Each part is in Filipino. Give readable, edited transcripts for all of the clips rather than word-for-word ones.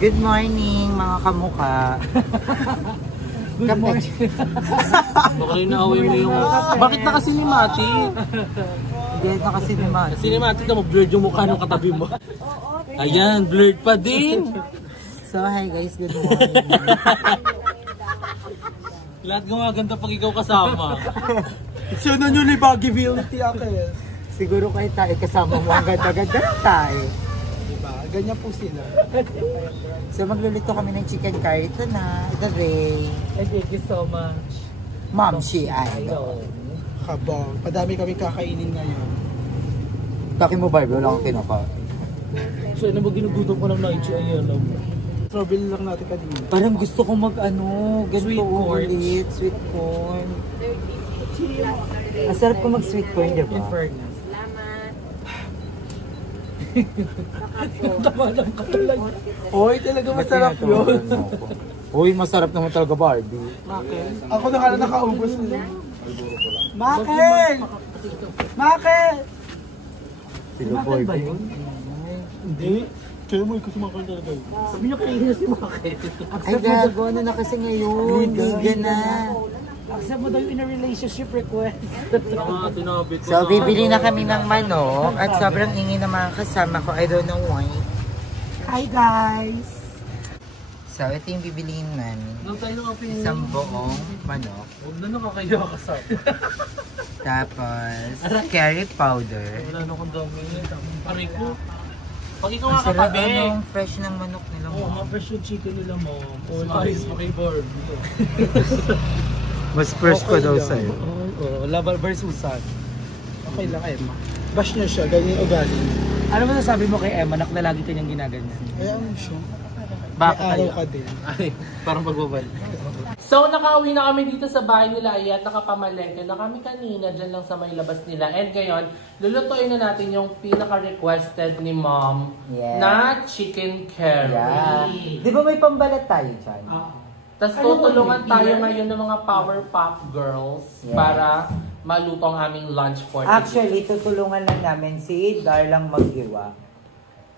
Good morning mga kamukha. Good morning. Baka rin naaway mo yung... Bakit nakasinimati? Hindi nakasinimati. Sinimati na mag-blurred yung mukha ng katabi mo. Ayan, blurred pa din. So hi guys, good morning. Lahat gumaganda pag ikaw kasama. Siya na nyo ni Baggyville Akil. Siguro kayo tayo kasama mo ang ganda-ganda tayo. Diba? Ganyan po sila. So magluluto kami ng chicken curry. Ito na, today. Thank you so much. Mom, she ay. Kabong. Padami kami kakainin ngayon. Taki mo Barbie, wala akong kinaka. So ano ba ginugutom ko ng naichi? Ayan. Strawberry lang natin kanina. Parang gusto ko mag ganito Sweet corn. ulit, sweet corn. Masarap ko mag sweet corn, diba? In fairness. Oy, talaga masarap yun. Uy, masarap naman talaga Barbie. Ako na kala nakaubos na. Makel! Makel! Sila boy ba yun? Hindi. Kaya mo kasi makal talaga yun. Sabi niyo kanina si Maket. Ay gago, ano na kasi ngayon? Liga na. Accept mo daw in a relationship request. So, bibili na kami ng manok at sobrang ingay ng mga kasama ko. I don't know why. Hi guys! So, ito yung bibiliin namin. Isang buong manok. Huwag na nakakaya ka sa Tapos, curry powder. wala na kong dami. Pare ko. Pag ikaw Ang nga sarap katabi. anong fresh ng manok nila Oo, mo. mga fresh yung chicken nila mo. Ayos mo kay Barb. Mas fresh pa daw sa'yo. Oo, Labar versusan. Okay lang, Emma. Bash niya siya, ganyan yung ugali. Ano mo nasabi mo kay Emma na lagi kanyang ginaganyan? Kaya ano siya? Bakit May araw ka din. Ay, parang pagbabal. So, nakauwi na kami dito sa bahay nila ay at nakapamalengke na kami kanina dyan lang sa may labas nila. And ngayon, lulutuin na natin yung pinaka-requested ni Mom na chicken curry. Yeah. Di ba may pambalat tayo dyan? Tapos tutulungan tayo ngayon ng mga Power Pop Girls para maluto ang aming lunch for today. Actually, tutulungan lang namin si Darlang maghiwa.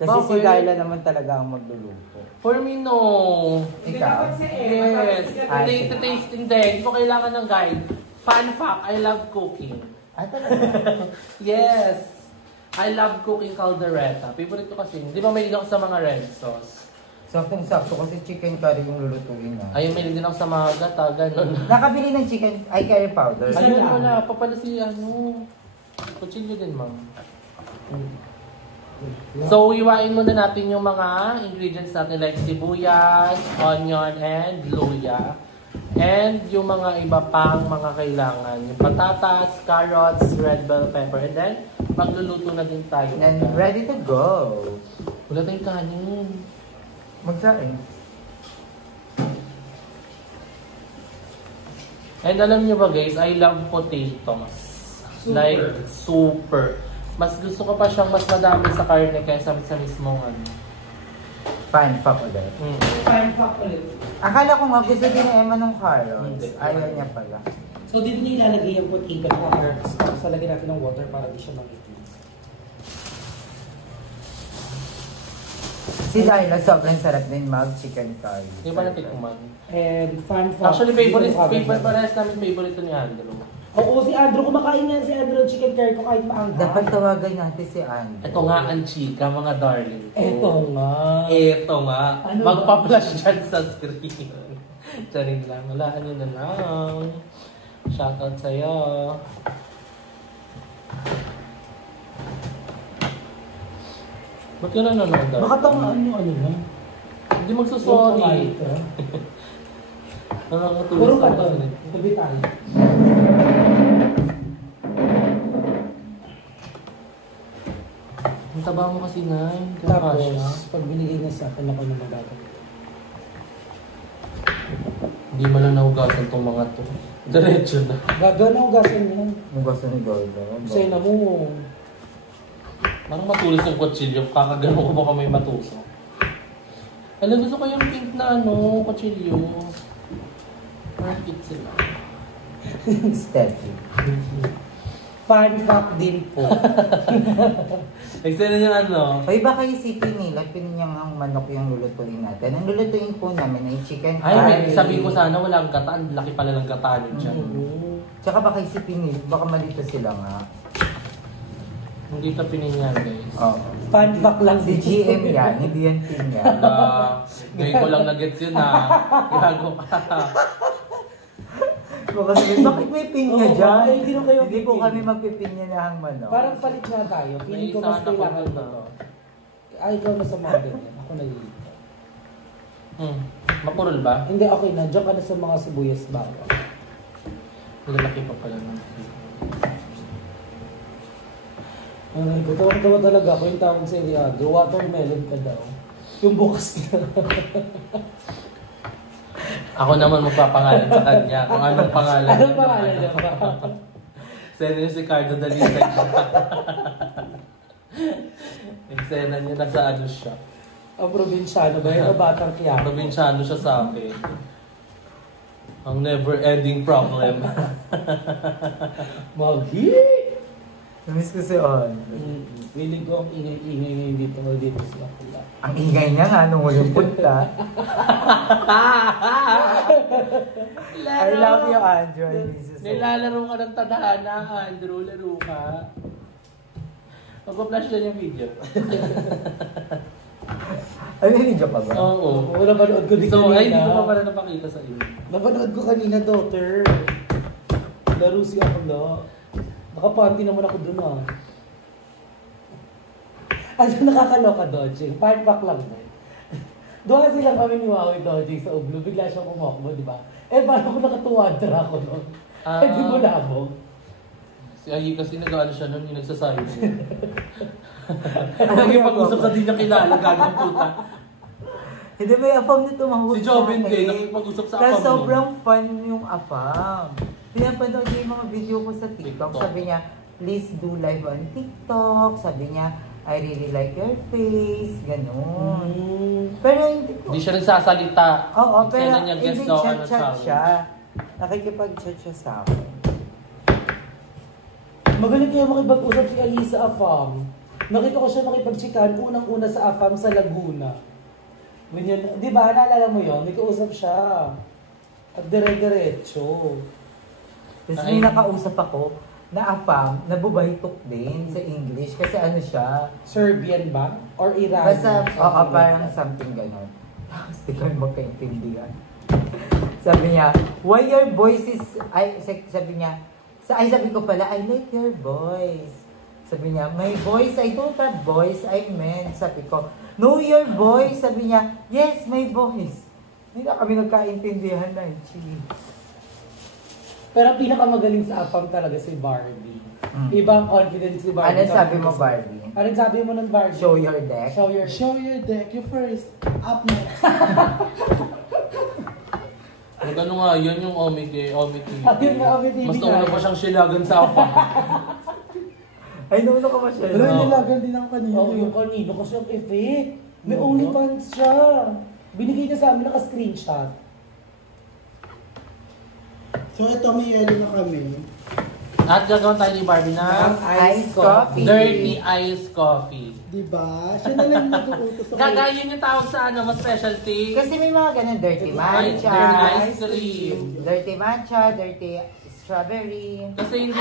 Kasi si Bakit? Darla naman talaga ang magluluto. For me, no. Ikaw? Yes. Ay, Tasting din. Hindi ko kailangan ng guide. Fun fact, I love cooking. Ah, talaga? Yes. I love cooking caldereta. Favorite ko kasi. Di ba may ako sa mga red sauce? Saktong-sakto kasi chicken curry yung lulutuin na. Ayun, may din ako sa mga gata, ganun. Nakabili ng chicken, ay curry powder. Ayun, wala. Papala si ano. Kutsilyo din, ma'am. So, iwain muna natin yung mga ingredients natin like sibuyas, onion, and luya. And yung mga iba pang mga kailangan. Yung patatas, carrots, red bell pepper. And then, magluluto na din tayo. And ready to go. Wala tayong kanin. Magsain. And alam nyo ba guys, I love potatoes. Super. Like, super. Mas gusto ko pa siyang mas madami sa karne kaysa sa mismong ano. Fine pa ulit. Fine pa ulit. Akala ko nga gusto din ni Emma ng carrots. Hindi. Ayaw niya pala. So dito niya ilalagay yung potato ng herbs. Tapos lalagyan natin ng water para di siya makitin. Si Darla sobrang sarap din mag-chicken curry. Di ba natikman? And fun fact. Actually, favorite parehas namin favorite ni Andrew. Oo, si Andrew. Kumakain nga si Andrew ng chicken curry ko kahit paangga. Dapat tawagan natin si Andy. Ito nga ang chika, mga darling. Eto nga. Ito nga. Ano Magpa-flash dyan sa screen. Charing lang. Walaan nyo na lang. Shoutout sa'yo. Ba't ka nanonood daw? Baka tamaan mo ano na. Hindi magsusorry. Puro Nakakatulog ka sa doon. akin. Tabi tayo. Ang taba mo kasi na. Tapos, pag binigay niya sa akin ako na magagat. Hindi mo lang nahugasan tong mga to. Diretso na. Gagawin ang gasin niya. Ang gusto ni Darla. Sa'yo na mo. Parang matulis yung kutsilyo. Kakagano ko baka may matuso. Alam, gusto ko yung pink na ano, kutsilyo. Parang cute sila. Steady. Fun fact din po. Extend yung ano. Ay, baka isipin nila, pinyang ang manok yung lulutuin natin. Ang lulutuin po namin ay chicken Ay, curry. sabi ko sana walang gata. Ang laki pala ng gata nyo dyan. Tsaka baka isipin nila, baka malito sila nga. Hindi ito pininyan, guys. Oo. Fun fact lang Si GM yan, hindi yan pinya. Ngayon ko lang nag-gets yun ha. Gago ka. Baka sabihin, bakit may pinya Oo, dyan? bakit hindi na kayo Hindi po pipinya? kami magpipinya na ang manok. Parang palit nga tayo. Feeling ko May mas isa na kailangan po ko na. to. Ay, ikaw na sa mga ganyan. Ako nalilito. Mapurol ba? Hindi, okay na. Diyan ka na sa mga sibuyas bawang. Lalaki pa pala ng Ay, tawa talaga ako yung tawag sa Eliado. Watermelon ka daw. Yung bukas ka. Ako naman magpapangalan sa kanya. Kung anong pangalan. Anong pangalan niya ba? Send niyo si Cardo Dalisay. Eksena niya nasa ano siya. Ang probinsyano ba yun o Batang Quiapo? Probinsyano siya sa akin. Ang never-ending problem. Magi! Namiss ko si On. Feeling ko ang ingay-ingay ngayon dito sa Kapula. Ang ingay niya nga nung walang punta. I love you, Andrew. I miss you so much. Nilalaro ka ng tadhana, Andrew. Laro ka. Mag-flash lang yung video. Ay, hindi ka pa ba? Oo. Wala panood ko din So, kanina. ay, hindi ko pa pala napakita sa iyo. Napanood ko kanina, daughter. Laro si Akla. Nakapanty naman ako dun ah. Ano nakakaloka, Dodging? Part back lang din. Doon kasi lang kami ni Wawi Dodging sa Ublo. Bigla siyang kumakbo, di ba? Eh, paano ko nakatuwadra ako nun? Eh, di mo labog. Si Ayi kasi nag-ano siya nun, yung nagsasabi siya. Nakipag-usap sa di niya kilala, gagawin puta. Hindi ba yung afam na tumahod Si Jobin din, nakipag-usap sa Kasi afam sobrang fun yung afam. Pinapanood niya yung mga video ko sa TikTok. Sabi niya, please do live on TikTok. Sabi niya, I really like your face. Ganon. Pero hindi ko. Hindi siya nagsasalita. Oo, pero Eksena niya, guest hindi daw, ano, chat-chat challenge. siya. Nakikipag-chat siya sa akin. Magaling kayo makipag-usap si Alisa Afam. Nakita ko siya makipag-chikan unang-una sa Afam sa Laguna. Ganyan, di ba? Naalala mo yun? May kausap siya. At dire-diretso. Tapos may nakausap ako na afam, nabubahitok din sa English. Kasi ano siya, Serbian ba? Or Iran? basta, oo, parang something ganon. Tapos di kami magkaintindihan. Sabi niya, why your voice is, sabi niya, sabi ko pala, I like your voice. Sabi niya, my voice, I don't have voice, I meant. Sabi ko, know your voice. Sabi niya, yes, my voice. Hindi na kami nagkaintindihan na, Chi. Pero ang pinakamagaling sa Afam talaga si Barbie. Ibang confidence si Ano Barbie. sabi mo, Barbie? Anong sabi mo ng Barbie? Show your deck. Show your deck. You first. Up next. Magano nga, yun yung Omiti. Ayun nga, Omiti. Mas nauna pa siyang silagan sa apa. Ay, nauna ka ba siya? Pero no? nilagan din ako kanina. Oo, yung kanino kasi yung effect. May OnlyFans siya. Binigay niya sa amin naka-screenshot. So ito may yelo na kami. At gagawin tayo ni Barbie na Iced coffee. dirty iced coffee. Diba? Siya na lang nag-uutos ako. Gagayin yung tawag sa ano, mas specialty. Kasi may mga ganun, dirty matcha, Ice cream. dirty matcha, dirty strawberry. Kasi hindi...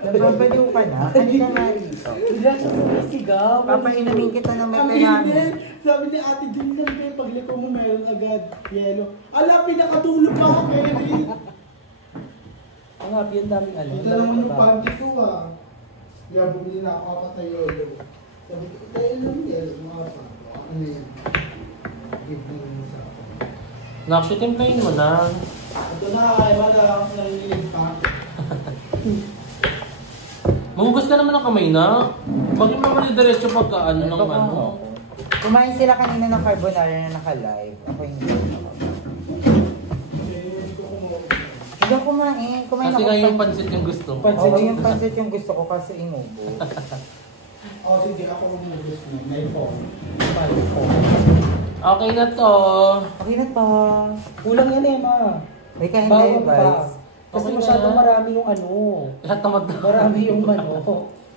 Nababaliw ka na? Kanina nga dito. Bigla siya sumisigaw. Papainumin kita ng Ang may namin. init. Sabi ni ate, dun lang kayo pagliko mo meron agad yelo. Ala, pinakatulog pa ako, Mary. Ang happy, ang daming ano. Ito naman yung panty ko ah. Kaya bumili na ako kapatay yelo. Sabi ko, tayo lang yelo, mga pa. Ano yan? Give me sa ako. Actually, timplahin mo na. Ito na, ay wala akong nanginginig pa. Magugas ka naman ng kamay na. Bakit naman diretso pagka ano ng ano? Kumain sila kanina ng carbonara na naka-live. Ako hindi. Hindi ako kumain. Kumain Kasi ako. nga yung pansit yung gusto mo. Pansit. Oo, yung pansit yung gusto ko kasi inubo. O sige, ako mamulus na. May phone. Okay na to. Okay na to. Kulang yan eh, ma. May kain Bawal tayo pa. guys. Kasi Okay masyadong na. marami yung ano. Lahat tamad na. Marami yung ano.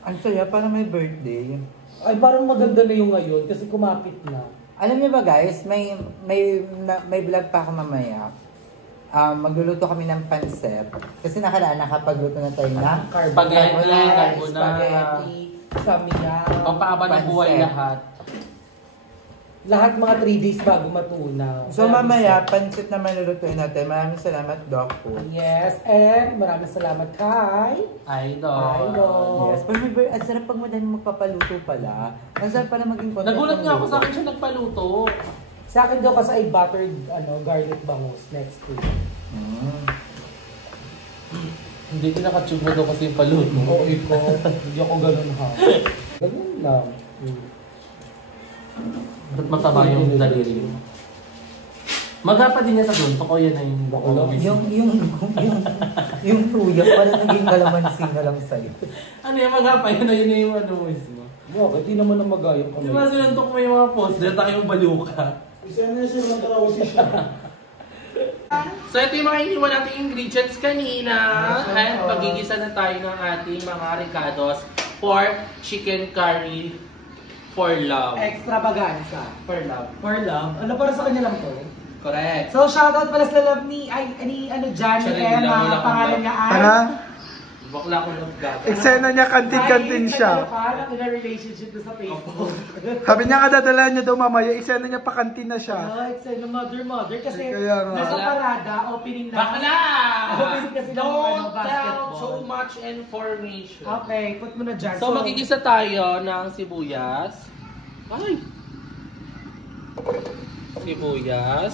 Ang saya, para may birthday. Ay, parang maganda na yung ngayon kasi kumapit na. Alam niyo ba guys, may vlog pa ako mamaya. Magluluto kami ng pancet. Kasi nakapagluto na tayo ng Spaghetti, carbonara. spaghetti, samyang, Pampaaba ng buhay Pancet. lahat. lahat mga 3 days bago matunaw. So mamaya, pancit na malulutuin natin. Maraming salamat, Doc po. Yes, and maraming salamat kay Idol. Idol. Yes, ang sarap pag madami magpapaluto pala. Ang sarap pala maging content. Nagulat ng nga ako luto. sa akin siya nagpaluto. Sa akin daw kasi ay buttered garlic bangus next week. Hindi ko nakatube mo daw kasi yung paluto. Oo, ikaw. Hindi ako ganun ha. Ganun lang. Ba't mataba yung daliri? Magapa din niya sa doon. Pako yan na yung bakulaw. Yung tuya, parang naging kalamansi na lang sa'yo. Ano yung magapa? Yun na yun yung ano mismo. Bakit? Di naman ang magayong Di ba sinuntok mo yung mga post? Dito tayo baluka. Isa na siya, matarawasin siya. So ito yung mga iniwan nating ingredients kanina. At magigisa na tayo ng ating mga ricados for chicken curry for love. Extravaganza. For love. For love? Ano, para sa kanya lang to? Correct. So, shoutout pala sa love ni Jan, Siya ni rin, wala Emma. akong Pangalan love. niya ay... Tara, Bakla ko love gata. eksena niya kantin-kantin siya. Parang in a relationship doon sa Facebook. Sabi niya kadadala niya daw mamaya, eksena niya pa kantin na siya. It's a mother. Kasi Kaya nga. nasa parada, opening na. Bakla! Opening kasi ng Don't tell basketball. so much information. Okay, put mo na dyan. So magigisa tayo ng sibuyas. Ay! Sibuyas.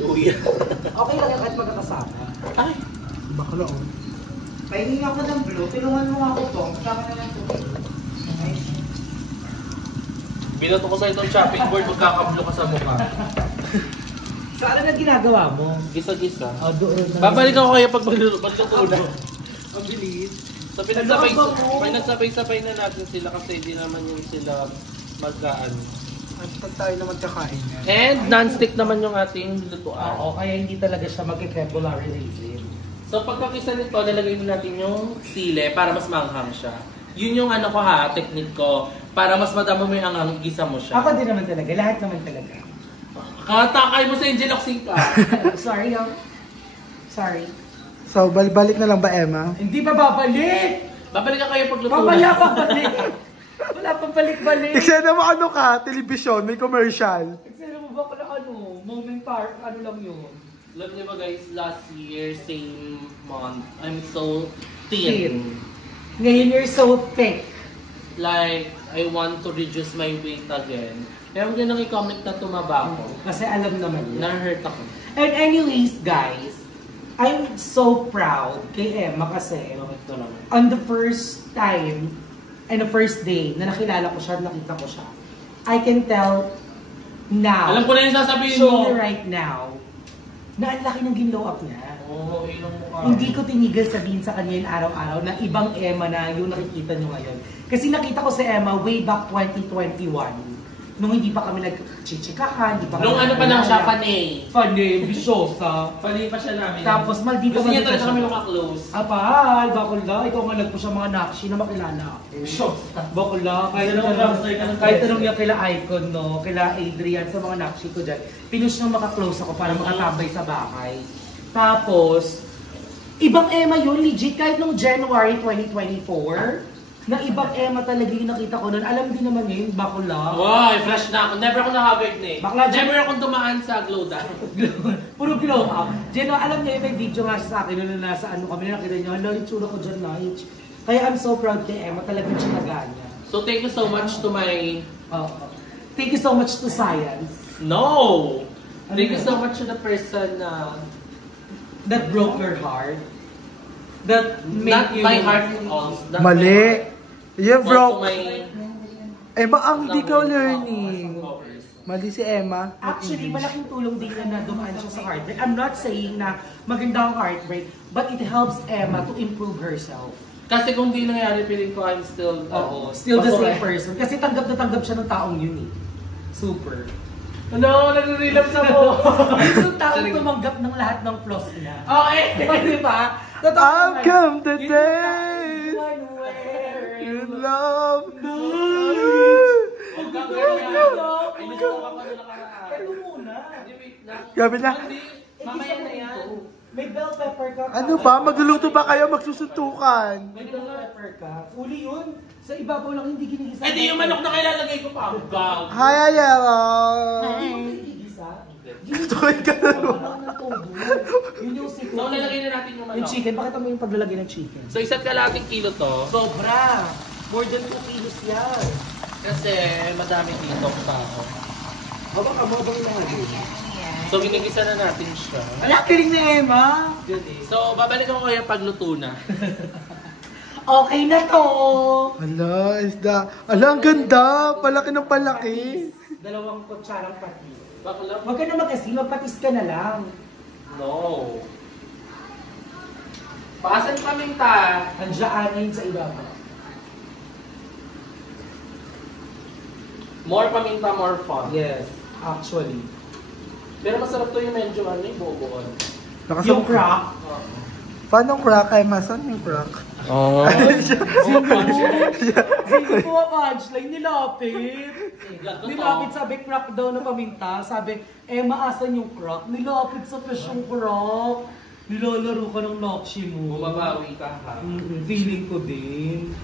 Luya. Okay lang yan kahit magkakasama. Ay! Bakla oh. Pahingi ako ng blue, tulungan mo ako to. Sama na lang to. Binato ko sa itong chopping board, magkakablo ka sa mukha. Saan na ginagawa mo? Gisa-gisa. Oh, doon. Babalik ako kayo pag maglutulo. Ang bilis. So Ano pinagsabay-sabay na natin sila kasi hindi naman yung sila magkaan. At pag tayo naman kakain yan. And non-stick naman yung ating lutuan. Oo, kaya hindi talaga siya mag-February related. So pagkakisa nito, lalagay mo natin yung sile para mas manghang siya. Yun yung ano ko ha, technique ko. Para mas madama mo yung anghang, gisa mo siya. Ako din naman talaga, lahat naman talaga. Katakay mo sa Angel Oxing ka. Sorry, Sorry. So, balik na lang ba, Emma? Hindi pa babalik! Babalik ka kayo pag lutuan. Mamaya babalik! Wala pang balik-balik! Eksena mo ano ka, telebisyon, may commercial. Eksena mo ba kung moment park, ano lang yun? Alam niyo ba guys, last year, same month, I'm so thin. Ngayon you're so thick. Like, I want to reduce my weight again. Pero hindi nang i-comment na tumaba ako. Kasi alam naman yun. Na-hurt ako. And anyways, guys, I'm so proud kay Emma kasi Ito naman. on the first time and the first day na nakilala ko siya, nakita ko siya, I can tell now, Alam ko na yung sasabihin show mo. me right now, na ang laki ng glow up niya. Oo, ilang mukha. Hindi ko tinigil sabihin sa kanya yung araw-araw na ibang Emma na yung nakikita nyo ngayon. Kasi nakita ko si Emma way back 2021. Nung hindi pa kami nagchichikahan, hindi pa kami Nung ano pa lang siya, panay. Funny, bisyosa. Panay pa siya namin. Tapos maldito Kasi niya maldito talaga kami naka-close. Apal, bakul na. Ikaw nga nagpo siya mga nakshi na makilala ako. Bakul na. Kahit anong yung kila Icon, no? Kila Adrian sa mga nakshi ko dyan. Pinush nang makaklose ako para makatambay sa bahay. Tapos, ibang Emma yun, legit. Kahit nung January 2024, na ibang Emma talaga yung nakita ko noon. Alam din naman yun, bakul na. Wow, fresh na ako. Never ako nakabag na eh. Bakla, Never akong dumaan sa glow down. Puro glow up. Jeno, alam niya, may video nga siya sa akin noon na nasa ano kami, nakita niyo, hala, yung tsura ko dyan na. Kaya I'm so proud kay Emma, talagang sinaga niya. So thank you so much to my... Thank you so much to science. No! Thank you so much to the person na... That broke your heart. That made Not you... my heart also. Not my Mali. heart. Yung Also broke. my... Emma, ang di ka learning. Mali si Emma. Actually, malaking tulong din na dumaan siya sa heartbreak. I'm not saying na maganda ang heartbreak, but it helps Emma to improve herself. Kasi kung di nangyari, feeling ko I'm still... Oo, still the same person. Kasi tanggap na tanggap siya ng taong yun eh. Super. Ano, nagre-relapse ako. Yung taong tumanggap ng lahat ng flaws niya. Okay. Di ba? I've come the day One where you love Huwag kang ganyan. Ay, nasuka pa na nakaraan. Ito muna. Hindi, wait lang. Gabi na. Hindi, mamaya na yan. May bell pepper ka. Ano ba? Magluluto ba kayo? Magsusuntukan? May bell pepper ka. Uli yun. Sa ibabaw lang hindi ginigisa. Eh, di yung manok na kailalagay ko pa. Gag. Hi, Ayala! Hindi mo ginigisa. Tuloy ka na. Yun yung secret. So, lalagay na natin yung Yung manok. chicken, pakita mo yung paglalagay ng chicken. So, isa't kalating kilo to. Sobra! More than 2 kilos yan. Kasi madami dito sa ako. Habang kababang ilagay. So, ginigisa na natin siya. Ala, kiling ni Emma! So, babalik ako kaya pagluto na. Okay na to! Ala, isda. Ala, ang ganda. Palaki ng palaki. 2 kutsarang patis. Bakla? Huwag ka na mag-asin, magpatis ka na lang. No. Paasan paminta. Andiyan sa ibabaw. More paminta, more fun. Yes, actually. Pero masarap to yung medyo ano yung buo-buon. Yung crack. Paano crack? Ay, masan yung crack? Oo. Hindi po ang punchline, nilapit. Nilapit, sabi crack daw na paminta. Sabi, maasan yung crack? Nilapit sa pesyong crack. Nilalaro ka ng nakshi mo. Bumabawi ka ha. Feeling ko din.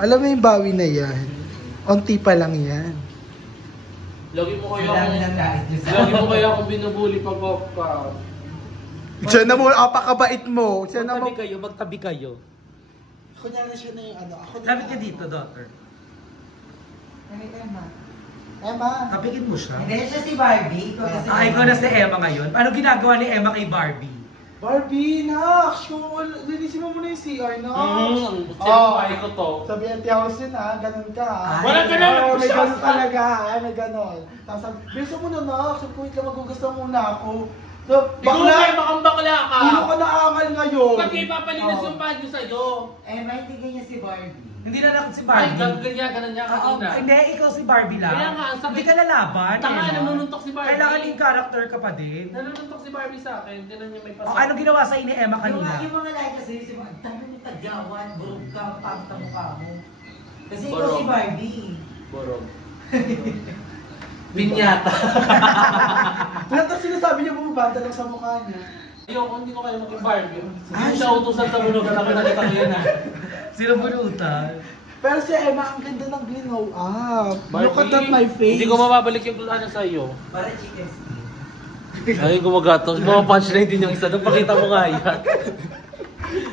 Alam mo yung bawi na yan. Unti pa lang yan. Lagi mo kaya kung binubuli pag ka. Diyan na mo, apakabait mo. Diyan na mo. Magtabi kayo. Kunyari siya na yung ano. Ako Lapit ka dito, daughter. Emma. Tapikin mo siya. Hindi siya si Barbie. Ikaw na si Emma ngayon. Ano ginagawa ni Emma kay Barbie? Barbie, Nax! Linisin mo muna yung CR, Nax! Sinabahay ko to. Sabi ng house yun ganun ka Wala ka na, Oo, may siya. ganun talaga may ganun. Tapos sabi, bilisan mo na, Nax! Sabi ko, wait lang, magugustuhan muna ako. So, Ikaw kayo makang bakla ka. Ulo ko naangal ngayon. Ba't kayo papalinis yung bag nyo sa'yo? Maintindihan niya si Barbie. Hindi na ako si Ay, Barbie. ganyan niya Oo, kanina. hindi, ikaw si Barbie lang. Kaya nga, ang sakit. Hindi ka lalaban. Tanga, Emma. nanununtok si Barbie. Kailangan yung character ka pa din. Nanununtok si Barbie sa akin. Tinan niya may O, pasok. ano ginawa sa'yo ni Emma Yung, kanina? yung mga like kasi, si Barbie, ang dami mo tagyawan, burog ka, pangta mukha mo. Kasi ikaw Burog. si Barbie. Borog. Pinyata. Pero tapos sinasabi niya bumabanta lang sa mukha niya. Ayoko, hindi ko kaya maging Barbie. Hindi siya utusan sa bunugan ako nakita ko yan Sino bunutan? Pero si Emma, ang ganda ng glow up. Look at that, my face. Hindi ko mababalik yung ano sa'yo. Para chicken skin. Ay, gumagatos. Mga punchline din yung isa. Doon pakita mo nga yan.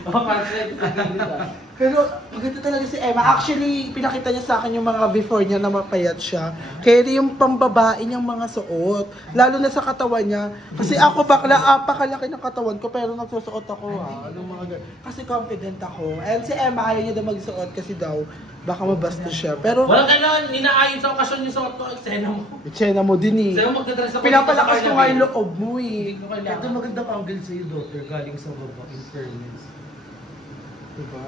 Mga punchline din sa gilid Pero maganda talaga si Emma. Actually, pinakita niya sa akin yung mga before niya na mapayat siya. Kaya yung pambabae niyang mga suot. Lalo na sa katawan niya. Kasi ako bakla, apakalaki ng katawan ko pero nagsusuot ako ng mga kasi confident ako. And si Emma ayaw niya daw magsuot kasi daw baka mabastos siya. Pero Walang ganon. Ninaayon sa okasyon yung suot ko. Eksena mo. Tsena mo din eh. Sa'yo magdadress ako. Pinapalakas ko nga yung loob mo eh. Hindi ko kailangan. Ito magandang angle sa'yo, daughter, galing sa baba, in fairness. Diba?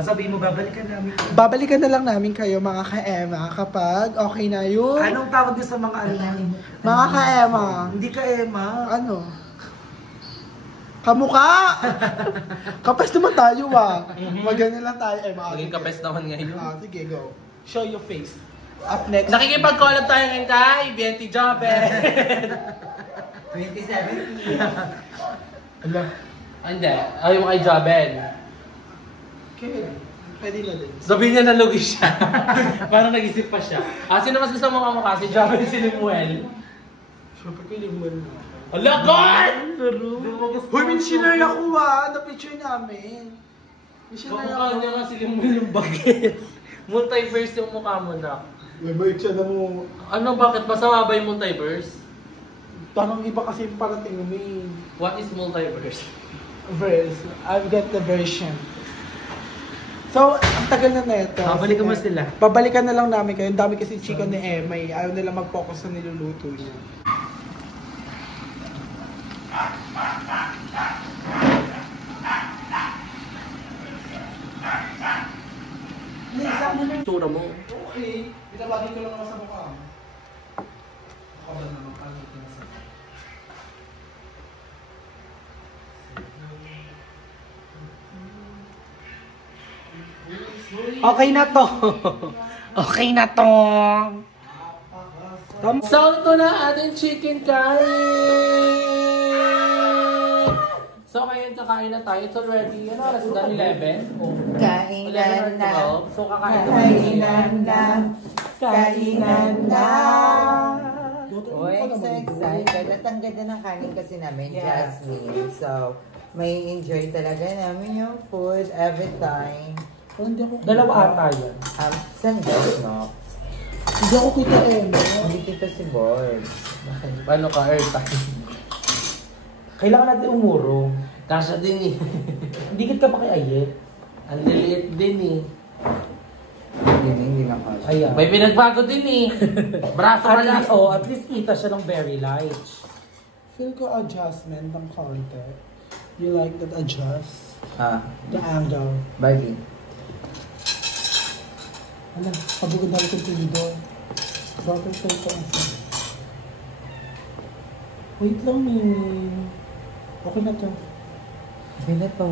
Sabihin mo, babalikan namin. Babalikan na lang namin kayo mga ka-Emma kapag okay na yun. Anong tawag niyo sa mga ano namin? Mga ka-Emma. Hindi ka Emma. Ano? Kamukha! Kapes naman tayo Maganda lang tayo, Emma. Maging kapes naman ngayon. Sige, go. Show your face. Up next. Nakikipag-collab tayo ngayon kay BNT Jobben. 2017. Ala. Hindi. Ayaw mo kay Jobben. Pwede na din. Sabihin niya nalugi siya. Parang nag-isip pa siya. Sino mas gusto mo kamukha? Si Jobben, si Limuel? Siyempre ko yung mo. Ala, God! Hoy, may sinare ako na-picture namin. May sinare Kamukha ako. niya nga si Limuel yung bagets. Multiverse yung mukha mo na. May bait siya na mo. Ano, bakit? Masama ba yung multiverse? Parang iba kasi yung parating mo What is multiverse? verse. I've got the version. So, ang tagal na neto. Babalikan mo sila. Babalikan na lang namin kayo. Ang dami kasi chika ni Emma eh. Ayaw nila mag-focus sa niluluto niya. Tura mo. Okay. Itabagin ko lang ako sa mukha. Okay na to. Okay na to. So, ito na ating chicken curry! So, ngayon kakain na tayo. It's already, ano oras na? 11? Oh. Kainan 11 or na. 12. So, kakain na. Kainan na. Kainan na. Uy, I'm so excited. At ang ganda ng kanin kasi namin, Jasmine. So, may enjoy talaga namin yung food every time. Dalawa ata yan. Saan guys, no? Hindi ako kita Hindi kita si Boy. Ano ka, airtime? Kailangan natin umuro. Kasha din eh. Hindi kita pa kay Ayet. Ang liliit din eh. Hindi na kasi. Ayan. May pinagbago din eh. Braso ka lang. At least kita siya ng very light. Feel ko adjustment ng konti. You like that adjust? The angle. Barbie. Alam, pabugod na rin yung tinidor. Bakit sa ito ang wait lang eh. Okay na to. Okay na to.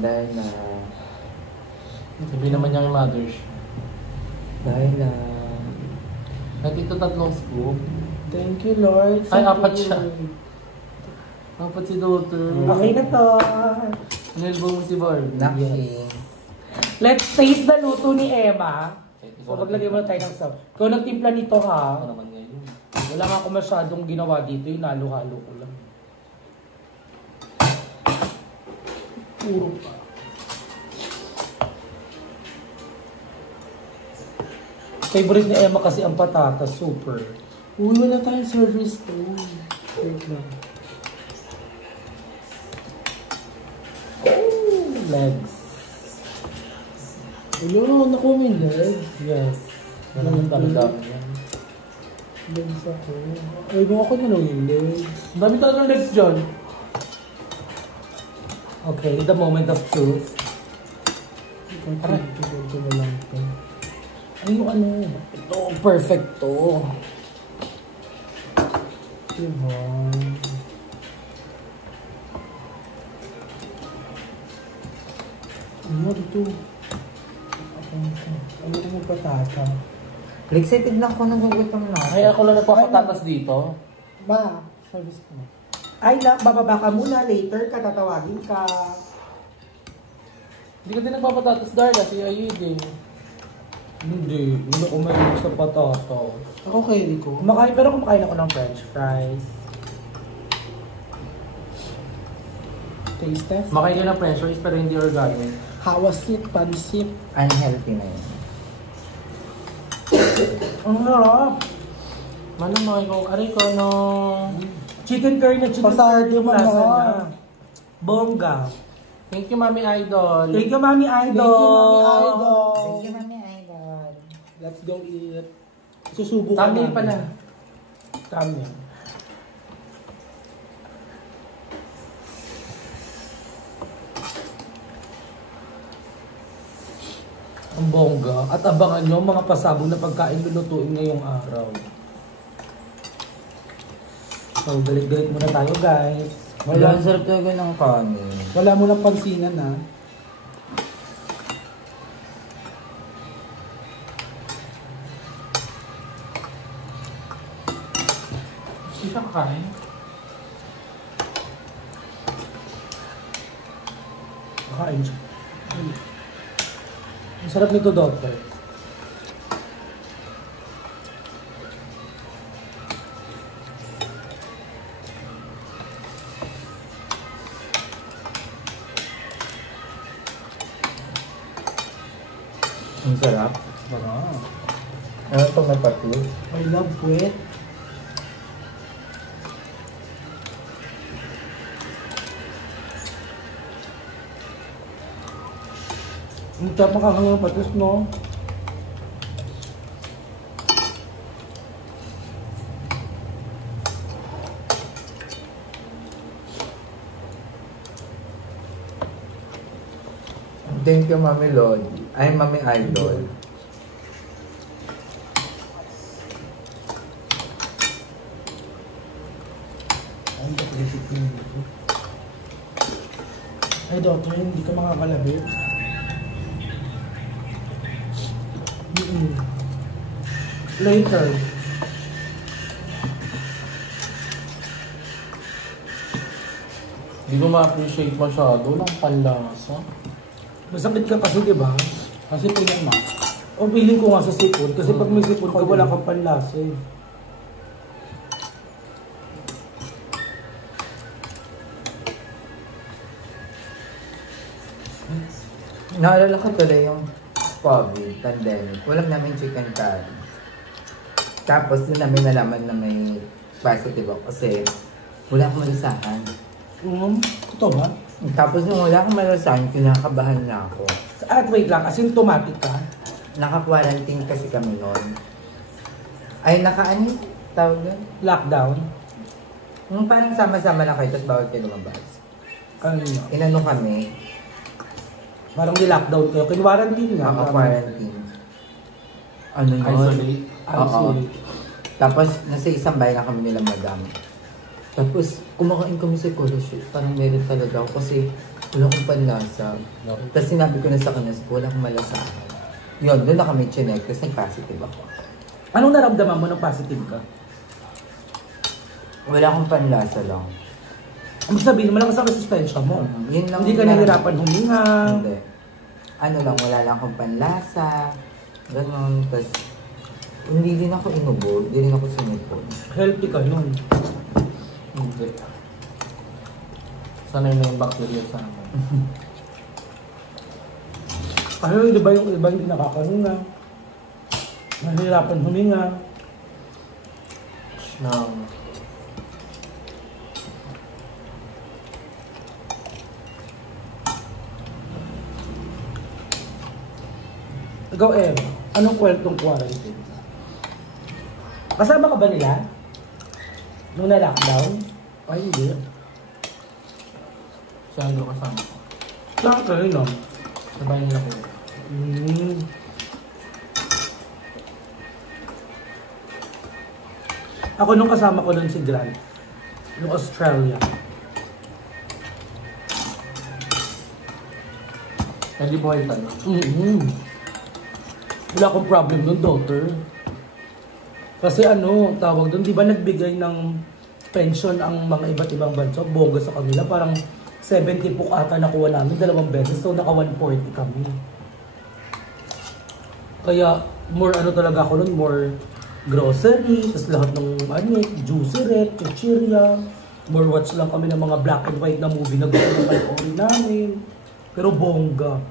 Dahil na. Sabi naman niya yung mothers. Dahil na. Nagkito 3 scoop. Thank you, Lord. Ay, Thank 4 you. siya. 4 si Daughter. Okay na to. Nilbo mo si Barb. Naki. Let's taste the luto ni Emma. So, maglagay muna tayo ng sauce. Ikaw nagtimpla nito ha. Ano naman ngayon? Wala nga ako masyadong ginawa dito. Yung halo-halo ko lang. Puro pa. Favorite ni Emma kasi ang patatas. Super. Uy, wala tayong service to. Wait lang. Legs. Hello, nakuha mo yung legs. Yes. Ganun talaga. Legs ako. Ay, kung ako na lang yung legs. Ang dami talagang legs dyan. Okay, the moment of truth. Aray. Ito na lang ito. Ay, yung ano, ito, perfect to. Diba? Ano dito? Ano ito yung patata? Excited lang ako, nagugutom na. Ay, ako lang nagpapatatas dito. Ba, service ko na. Ay, bababa ka muna. Later ka, tatawagin ka. Hindi ka din nagpapatatas, Darla. Si Ayud eh. Hindi, hindi ako mahilig sa patatas. Ako kay Rico. Pero kumakain ako ng french fries. Taste test. Makain ka ng french fries pero hindi organic. Hawasit, pansit. Unhealthy na yun. Ang harap. Malamay kung aray ko no. Chicken curry na chicken Pasado curry. mo Lasa na. niya. Bongga. Thank you, Mami Idol. Thank you, Mami Idol. Thank you, Mami Idol. Let's go eat. Susubo ka Thumbnail namin. pa na. Thumbnail. Ang bongga. At abangan nyo mga pasabog na pagkain lulutuin ngayong araw. So, galit-galit muna tayo, guys. Wala, ang sarap talaga ng kanin. Wala mo lang pansinan ha. Hindi siya kakain. Kakain siya. Ang sarap nito, Doctor. Ang sarap. Wow. Ano ito may pati? I love puwet. Ang sarap makakanggang patis, no? Thank you, Mami Lord. Ay, Mami Idol. daughter, hindi ka makakalabit. Later. Hindi ko ma-appreciate masyado ng panlasa. Masakit ka kasi, di ba? Kasi tingnan mo. O feeling ko nga sa seafood. Kasi pag may seafood ka, wala kang panlasa eh. Naalala ko tuloy yung COVID, pandemic. Walang namin chicken curry. Tapos doon namin nalaman na may positive ako kasi wala akong malasahan. Ito ba? Tapos nung wala akong malasahan, kinakabahan na ako. At wait lang, asymptomatic ka? Naka-quarantine kasi kami noon. Ay, naka-ano yung tawag doon? Lockdown? Yung parang sama-sama na kayo, tapos bawal kayo lumabas. Ano yun? Inano kami, Parang di-lockdown kayo. Kinwarantin nga. naka-quarantine. Ano yun? Isolate. Isolate. Tapos, nasa isang bahay na kami nila madam. Tapos, kumakain kami sa Colo Shoot. Parang meron talaga ako kasi wala akong panlasa. Tapos sinabi ko na sa kanya, wala akong malasahan. Yun, doon na kami chinek. Tapos nag-positive ako. Anong naramdaman mo nung positive ka? Wala akong panlasa lang. Ang sabihin, malakas ang resistensya mo. Yun lang. Hindi ka nahihirapan huminga. Hindi. Ano lang, wala lang akong panlasa. Ganon. Tapos, hindi din ako inubo. Hindi rin ako sumipon. Healthy ka nun. Hindi. Sanay na yung bacteria sa amin. Kasi di ba yung iba hindi nakakahinga? Nahihirapan huminga. Nang Ikaw, anong kwentong quarantine? Kasama ka ba nila? Nung na-lockdown? Ay, hindi. siya ang kasama ko. Saan ka rin, no? Sabay nila ko. Ako nung kasama ko dun si Grant. Nung Australia. Hindi buhay tayo. Wala akong problem nun, daughter. Kasi ano, tawag doon, di ba nagbigay ng pension ang mga iba't ibang bansa, boga sa kanila, parang 70 po ata nakuha namin, 2 beses, so naka 140 kami. Kaya, more ano talaga ako nun, more grocery, tapos lahat ng juicery, chichirya, more watch lang kami ng mga black and white na movie na gusto ng panoorin namin. Pero bongga.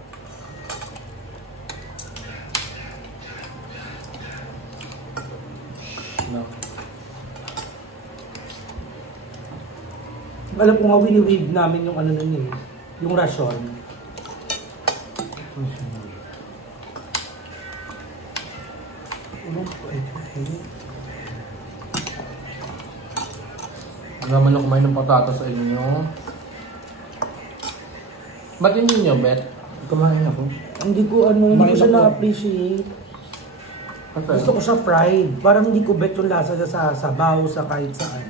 No. Alam ko nga, wini-wave namin yung ano nun eh, yung rasyon. Naman ako kumain ng patata sa inyo. Ba't hindi nyo, Bet? Kumain ako. Hindi ko siya na-appreciate. Kasi, Gusto ko siya fried. Parang hindi ko bet yung lasa niya sa sabaw, sa kahit saan.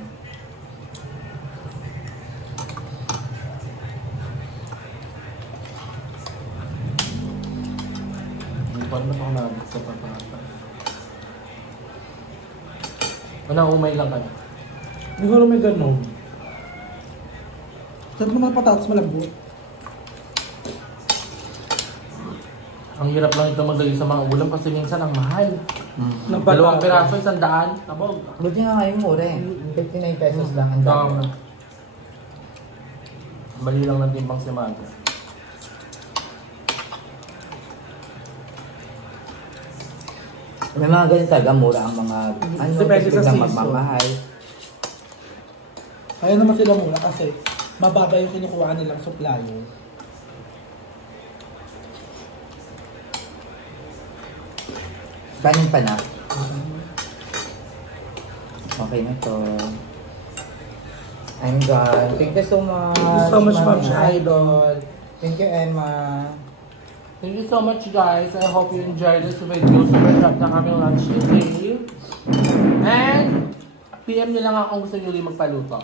hindi pa naman ako nabit sa patata. Walang umay lang kayo. Siguro may ganun. Saan mo mga patatas malambot? Ang hirap lang ito madali sa mga ulam kasi minsan ang mahal. Ng Dalawang patata. piraso, 100. Tabog. Buti nga ngayon mura eh. 59 pesos lang ang dami. Mali lang ng timbang si Mata. May mga ganun talaga, mura ang mga Depende sa biglang season. magmamahal. Kaya naman sila muna kasi mababa yung kinukuha nilang supplier. Kanin pa na. Okay na to. I'm done. Thank you so much. Thank you so much, Ma'am Idol. Thank you, Emma. Thank you so much, guys. I hope you enjoyed this video. Super sarap na kami lunch today. And PM nyo lang ako kung gusto nyo ulit magpaluto.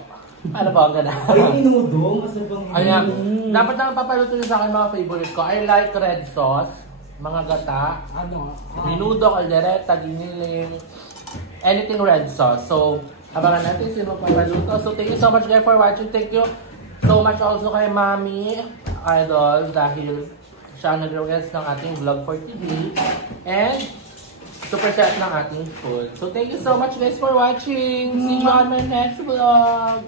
Ano ba ang gana? Ay, inudo. Masarap ang Ayan. Dapat lang papaluto nyo sa akin mga favorite ko. I like red sauce, mga gata, Ano? minudo, caldereta, giniling, anything red sauce. So, abangan natin sino papaluto. So, thank you so much guys for watching. Thank you so much also kay Mami Idol dahil siya ang nag-request ng ating vlog for today. And, super set ng ating food. So, thank you so much guys for watching. See you on my next vlog.